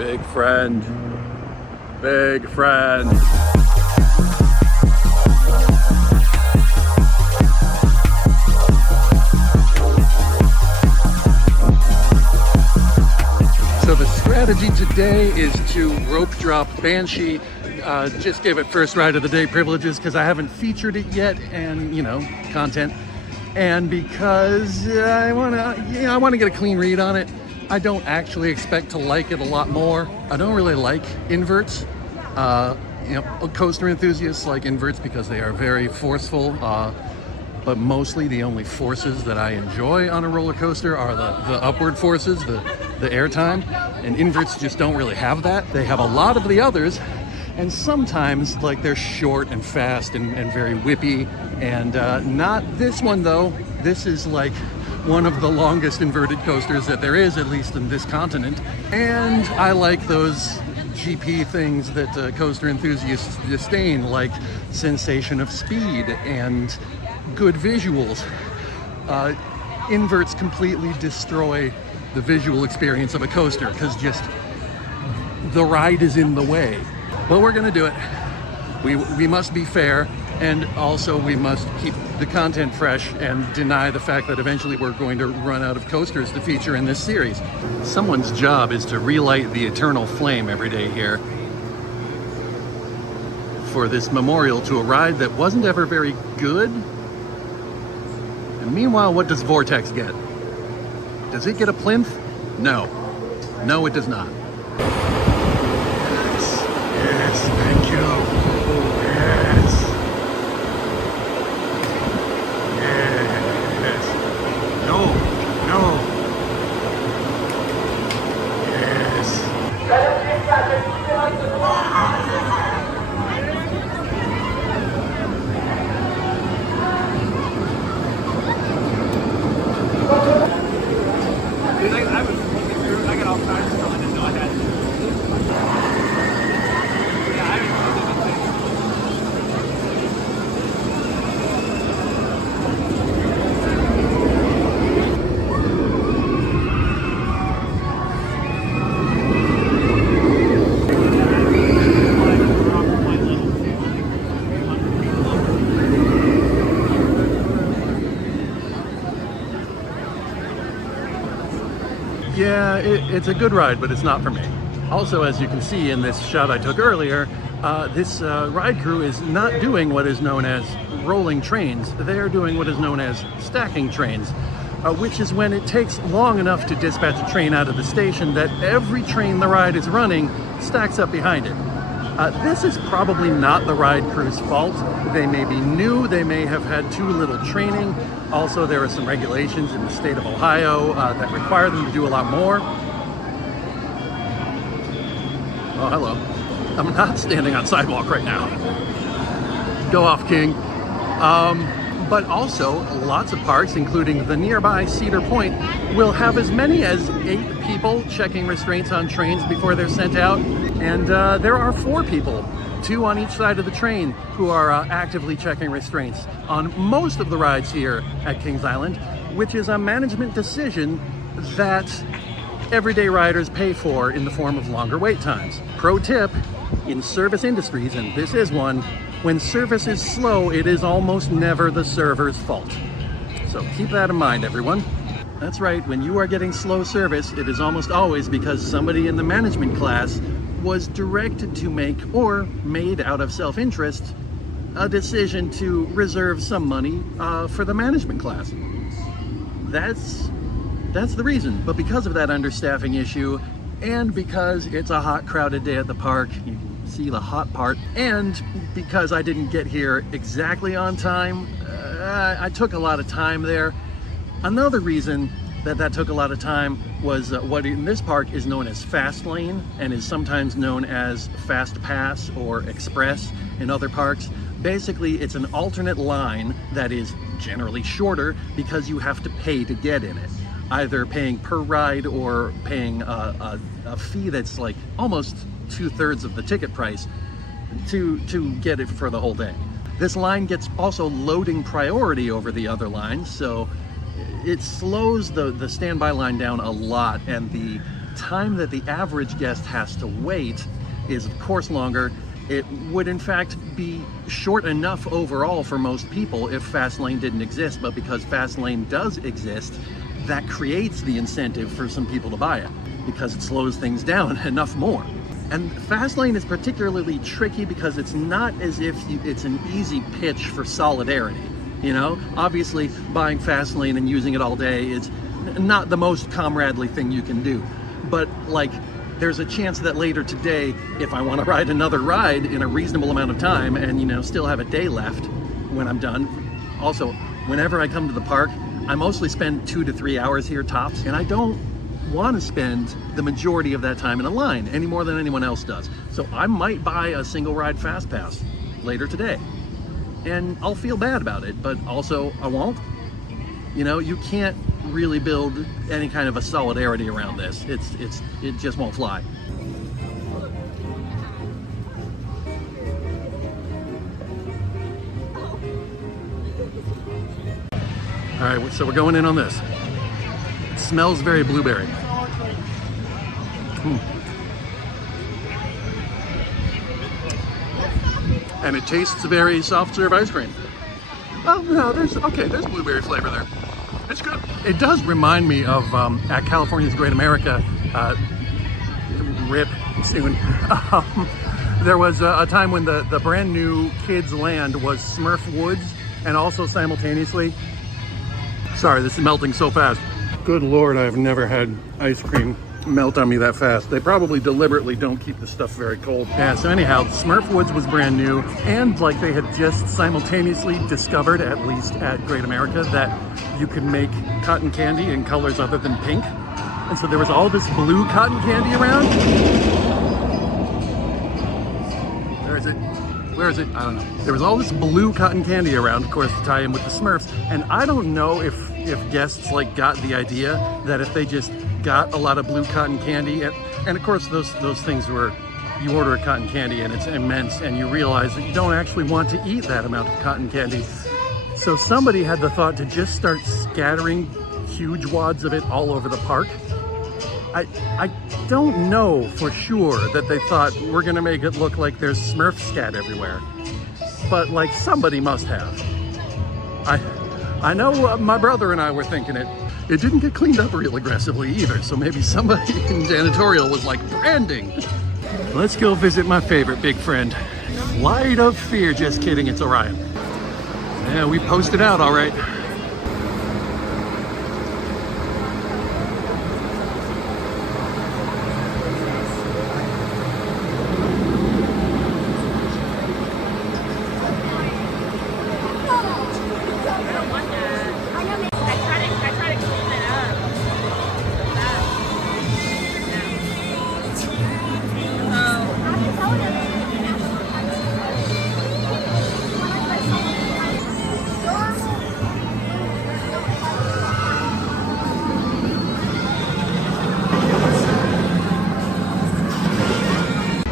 Big friend. Big friend. So the strategy today is to rope drop Banshee. Just gave it first ride of the day privileges because I haven't featured it yet, and you know, content. And because I want to get a clean read on it. I don't actually expect to like it a lot more. I don't really like inverts. Coaster enthusiasts like inverts because they are very forceful, but mostly the only forces that I enjoy on a roller coaster are the upward forces, the airtime, and inverts just don't really have that. They have a lot of the others, and sometimes like they're short and fast and very whippy, and not this one though. This is like one of the longest inverted coasters that there is, at least in this continent. And I like those GP things that coaster enthusiasts disdain, like sensation of speed and good visuals. Inverts completely destroy the visual experience of a coaster because just the ride is in the way. But we're gonna do it. We must be fair, and also we must keep the content fresh and deny the fact that eventually we're going to run out of coasters to feature in this series. Someone's job is to relight the eternal flame every day here for this memorial to a ride that wasn't ever very good. And meanwhile, what does Vortex get? Does it get a plinth? No. No, it does not. Yes, thank you. Yes. Yes. No. No. Yes. I was looking through, I got all kinds of stuff I didn't know I had. Yeah, it's a good ride, but it's not for me. Also, as you can see in this shot I took earlier, this ride crew is not doing what is known as rolling trains. They are doing what is known as stacking trains, which is when it takes long enough to dispatch a train out of the station that every train the ride is running stacks up behind it. This is probably not the ride crew's fault. They may be new, they may have had too little training. Also, there are some regulations in the state of Ohio that require them to do a lot more. Oh, hello. I'm not standing on sidewalk right now. Go off, King. But also, lots of parks, including the nearby Cedar Point, will have as many as 8 people checking restraints on trains before they're sent out. And there are 4 people, 2 on each side of the train, who are actively checking restraints on most of the rides here at Kings Island, which is a management decision that everyday riders pay for in the form of longer wait times. Pro tip, in service industries, and this is one, when service is slow, it is almost never the server's fault. So keep that in mind, everyone. That's right, when you are getting slow service, it is almost always because somebody in the management class was directed to make, or made out of self-interest, a decision to reserve some money for the management class. That's the reason. But because of that understaffing issue, and because it's a hot, crowded day at the park, you can see the hot part, and because I didn't get here exactly on time, I took a lot of time there. Another reason that took a lot of time was what in this park is known as fast lane and is sometimes known as fast pass or express in other parks. Basically, it's an alternate line that is generally shorter because you have to pay to get in it, either paying per ride or paying a fee that's like almost 2/3 of the ticket price to get it for the whole day. This line gets also loading priority over the other lines, so it slows the standby line down a lot, and the time that the average guest has to wait is of course longer. It would in fact be short enough overall for most people if Fastlane didn't exist, but because Fastlane does exist, that creates the incentive for some people to buy it because it slows things down enough more. And Fastlane is particularly tricky because it's not as if it's an easy pitch for solidarity. You know, obviously buying Fastlane and using it all day is not the most comradely thing you can do, but like there's a chance that later today, if I want to ride another ride in a reasonable amount of time and, you know, still have a day left when I'm done. Also, whenever I come to the park, I mostly spend 2 to 3 hours here tops, and I don't want to spend the majority of that time in a line any more than anyone else does. So I might buy a single ride fast pass later today, and I'll feel bad about it, but also I won't. You know, you can't really build any kind of a solidarity around this. It just won't fly. All right, so we're going in on this. It smells very blueberry. And it tastes very soft serve ice cream. Oh no, there's blueberry flavor there. It's good. It does remind me of at California's Great America, RIP soon. There was a time when the brand new Kids Land was Smurf Woods, and also simultaneously, sorry, this is melting so fast. Good Lord, I've never had ice cream melt on me that fast. They probably deliberately don't keep the stuff very cold. Yeah, so anyhow, Smurf Woods was brand new, and like they had just simultaneously discovered, at least at Great America, that you could make cotton candy in colors other than pink. And so there was all this blue cotton candy around. Where is it? I don't know. There was all this blue cotton candy around, of course, to tie in with the Smurfs. And I don't know if guests like got the idea that if they just got a lot of blue cotton candy, and of course those things were, you order a cotton candy and it's immense, and you realize that you don't actually want to eat that amount of cotton candy. So somebody had the thought to just start scattering huge wads of it all over the park. I don't know for sure that they thought we're gonna make it look like there's Smurf scat everywhere, but like somebody must have. I know my brother and I were thinking it. It didn't get cleaned up real aggressively either, so maybe somebody in janitorial was like, branding. Let's go visit my favorite big friend, Flight of Fear. Just kidding, it's Orion. Yeah, we posted out all right.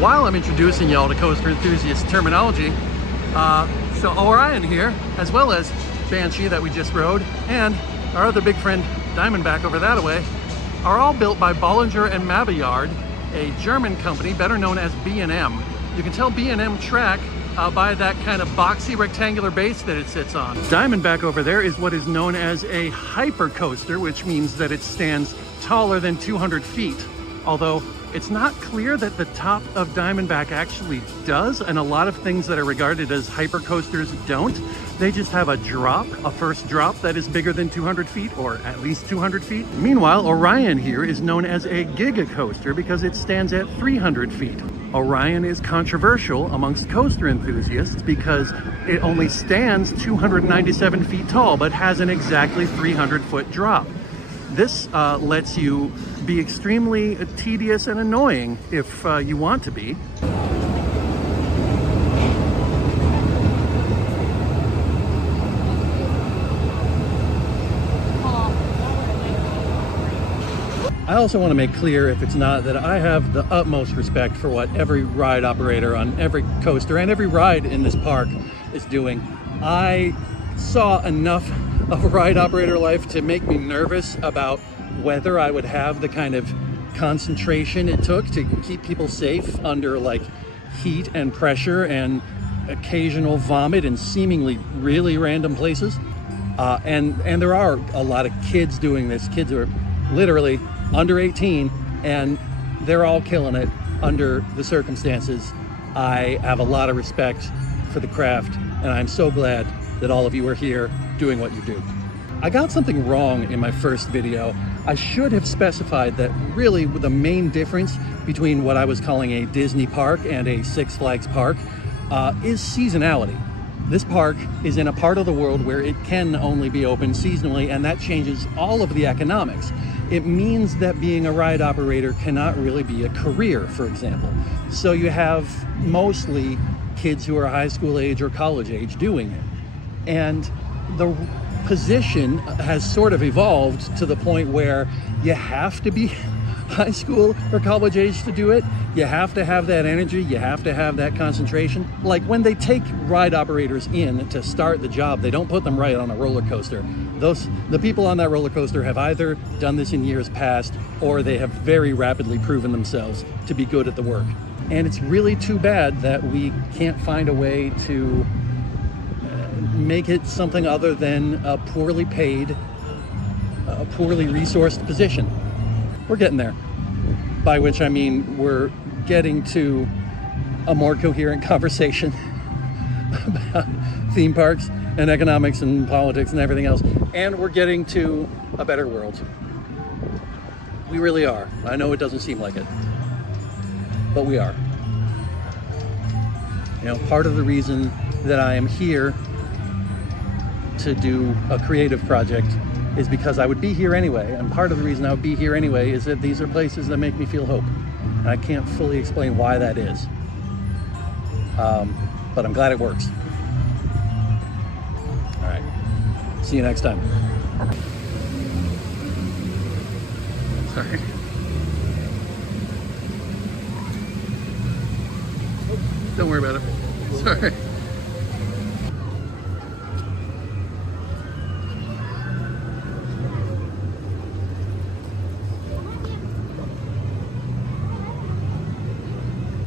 While I'm introducing y'all to coaster enthusiast terminology, so Orion here, as well as Banshee that we just rode, and our other big friend Diamondback over that way, are all built by Bollinger and Mabillard, a German company better known as B&M. You can tell B&M track by that kind of boxy rectangular base that it sits on. Diamondback over there is what is known as a hyper coaster, which means that it stands taller than 200 feet. Although it's not clear that the top of Diamondback actually does, and a lot of things that are regarded as hypercoasters don't. They just have a drop, a first drop that is bigger than 200 feet, or at least 200 feet. Meanwhile, Orion here is known as a giga coaster because it stands at 300 feet. Orion is controversial amongst coaster enthusiasts because it only stands 297 feet tall, but has an exactly 300-foot drop. This lets you be extremely tedious and annoying if you want to be. I also want to make clear, if it's not, that I have the utmost respect for what every ride operator on every coaster and every ride in this park is doing. I saw enough of ride operator life to make me nervous about whether I would have the kind of concentration it took to keep people safe under like heat and pressure and occasional vomit in seemingly really random places. And there are a lot of kids doing this. Kids are literally under 18 and they're all killing it under the circumstances. I have a lot of respect for the craft, and I'm so glad that all of you are here doing what you do. I got something wrong in my first video. I should have specified that really the main difference between what I was calling a Disney park and a Six Flags park is seasonality. This park is in a part of the world where it can only be open seasonally, and that changes all of the economics. It means that being a ride operator cannot really be a career, for example. So you have mostly kids who are high school age or college age doing it. And the position has sort of evolved to the point where you have to be high school or college age to do it. You have to have that energy, you have to have that concentration. Like when they take ride operators in to start the job, they don't put them right on a roller coaster. The people on that roller coaster have either done this in years past, or they have very rapidly proven themselves to be good at the work. And it's really too bad that we can't find a way to make it something other than a poorly paid, a poorly resourced position. We're getting there, by which I mean we're getting to a more coherent conversation about theme parks and economics and politics and everything else, and we're getting to a better world. We really are. I know it doesn't seem like it, but we are. You know, part of the reason that I am here to do a creative project is because I would be here anyway, and part of the reason I would be here anyway is that these are places that make me feel hope, and I can't fully explain why that is, but I'm glad it works. All right, see you next time. Sorry. Don't worry about it. Sorry.